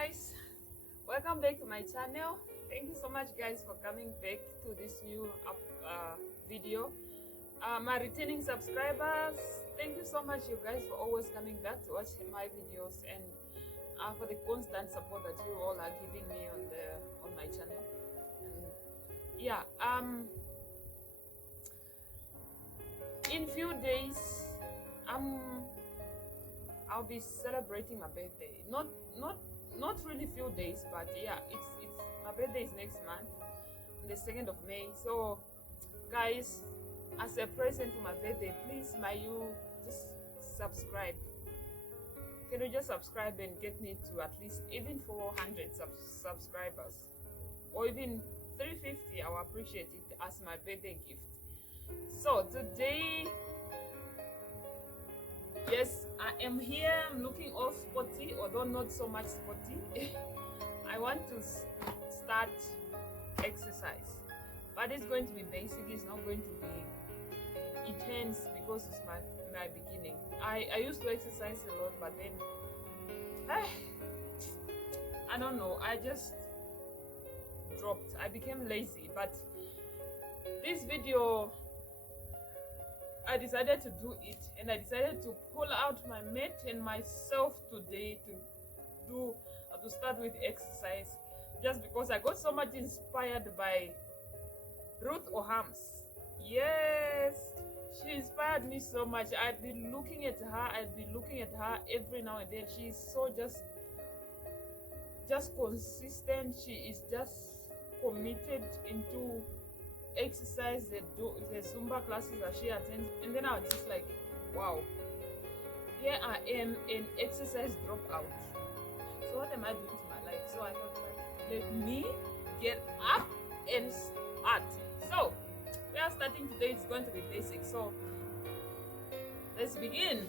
guys, welcome back to my channel. Thank you so much guys for coming back to this new video. My returning subscribers, thank you so much you guys for always coming back to watch my videos and for the constant support that you all are giving me on my channel. And yeah, in few days I'll be celebrating my birthday. Not really few days, but yeah, it's my birthday is next month, on the 2nd of May. So guys, as a present for my birthday, please may you just subscribe. Can you just subscribe and get me to at least even 400 subscribers, or even 350? I will appreciate it as my birthday gift. So today, yes, I am here. I'm looking all sporty, although not so much sporty. I want to start exercise, but it's going to be basic. It's not going to be intense because it's my beginning. I used to exercise a lot, but then I don't know, I just dropped. I became lazy. But this video, I decided to do it, and I decided to pull out my mat and myself today to start with exercise, just because I got so much inspired by Ruth Ohams. Yes, she inspired me so much. I'd be looking at her every now and then. She's so just consistent. She is just committed into exercise, the Zumba classes that she attends, and then I was just like, wow, here I am, an exercise dropout. So what am I doing to my life? So I thought, like, let me get up and start. So we are starting today. It's going to be basic, so let's begin.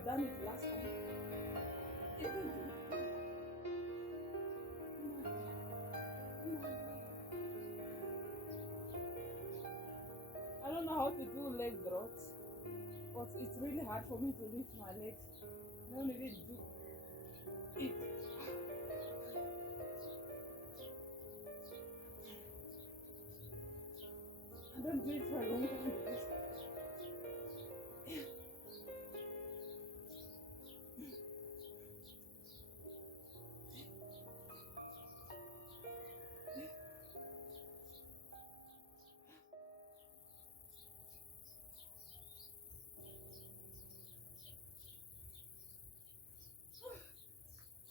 I've done it last time. I don't know how to do leg drops, but it's really hard for me to lift my legs. I don't really do it. I don't do it for a long time because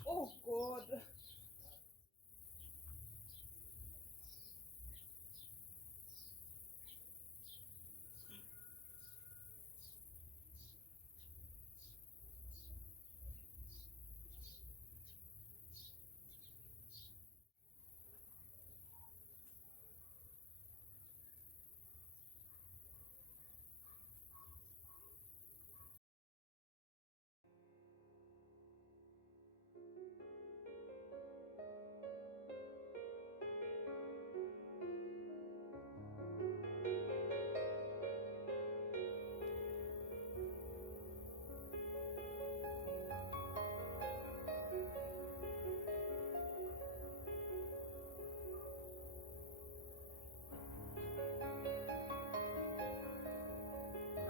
oh God.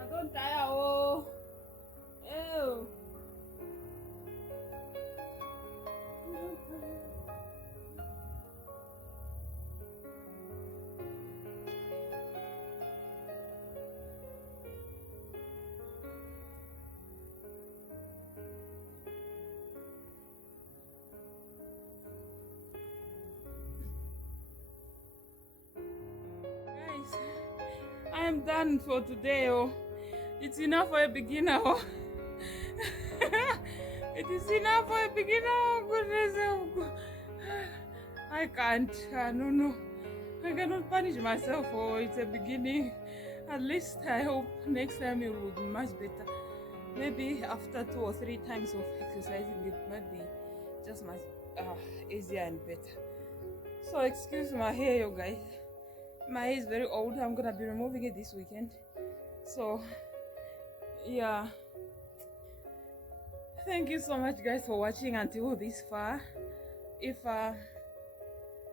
I don't tire. Oh, ew. Guys, I am done for today. Oh, it's enough for a beginner. Oh. It is enough for a beginner. Oh, goodness. Oh, God. I can't. No. I cannot punish myself. Oh, it's a beginning. At least I hope next time it will be much better. Maybe after 2 or 3 times of exercising, it might be just much easier and better. So excuse my hair, you guys. My hair is very old. I'm gonna be removing it this weekend. So yeah, thank you so much guys for watching until this far. If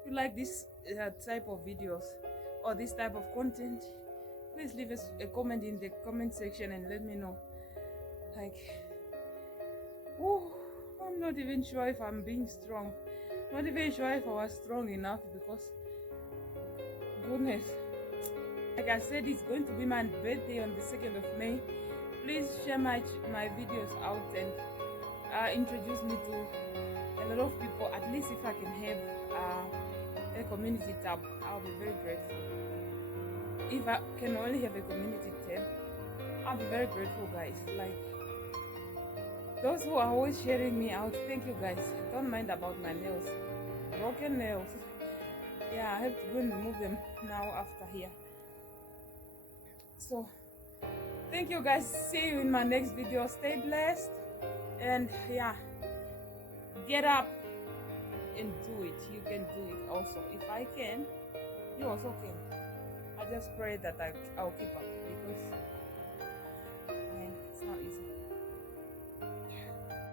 you like this type of videos or this type of content, please leave us a comment in the comment section and let me know. Like, I'm not even sure if I'm being strong. Not even sure if I was strong enough because goodness, like I said, it's going to be my birthday on the 2nd of May. Please share my videos out and introduce me to a lot of people. At least if I can have a community tab, I'll be very grateful. If I can only have a community tab, I'll be very grateful, guys. Like those who are always sharing me out, thank you guys. Don't mind about my nails, broken nails. Yeah, I have to go and remove them now after here. So thank you guys. See you in my next video. Stay blessed and yeah, get up and do it. You can do it also. If I can, you also can. I just pray that I'll keep up because